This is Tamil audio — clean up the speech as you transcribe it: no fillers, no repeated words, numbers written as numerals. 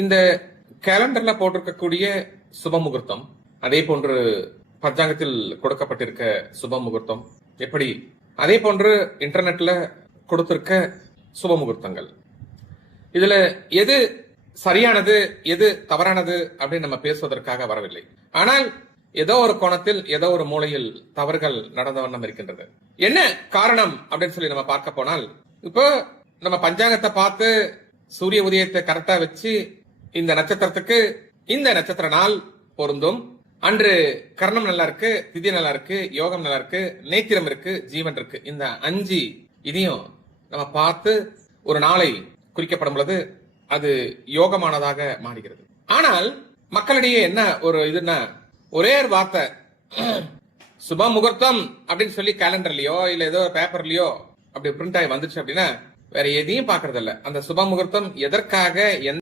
இந்த கேலண்டர்ல போட்டிருக்கக்கூடிய சுப முகூர்த்தம், அதே போன்று பஞ்சாங்கத்தில் கொடுக்கப்பட்டிருக்க சுப முகூர்த்தம் எப்படி, அதே போன்று இன்டர்நெட்ல கொடுத்திருக்க சுப முகூர்த்தங்கள், இதுல எது சரியானது எது தவறானது அப்படின்னு நம்ம பேசுவதற்காக வரவில்லை. ஆனால் ஏதோ ஒரு கோணத்தில் ஏதோ ஒரு மூலையில் தவறுகள் நடந்த வண்ணம் இருக்கின்றது. என்ன காரணம் அப்படின்னு சொல்லி நம்ம பார்க்க போனால், இப்போ நம்ம பஞ்சாங்கத்தை பார்த்து சூரிய உதயத்தை கரெக்டா வச்சு இந்த நட்சத்திரத்துக்கு இந்த நட்சத்திர நாள் பொருந்தும், அன்று கர்ணம் நல்லா இருக்கு, திதி நல்லா இருக்கு, யோகம் நல்லா இருக்கு, நேத்திரம் இருக்கு, ஜீவன் இருக்கு, இந்த 5 இதையும் நம்ம பார்த்து ஒரு நாளை குறிக்கப்படும் பொழுது அது யோகமானதாக மாறுகிறது. ஆனால் மக்களிடையே என்ன ஒரு இதுன்னா, ஒரே ஒரு வார்த்தை சுப முகூர்த்தம் அப்படின்னு சொல்லி கேலண்டர்லயோ இல்ல ஏதோ பேப்பர்லயோ அப்படி பிரிண்ட் ஆகி வந்துச்சு அப்படின்னா வேற எதையும் பாக்குறது இல்ல. அந்த சுப முகூர்த்தம் எதற்காக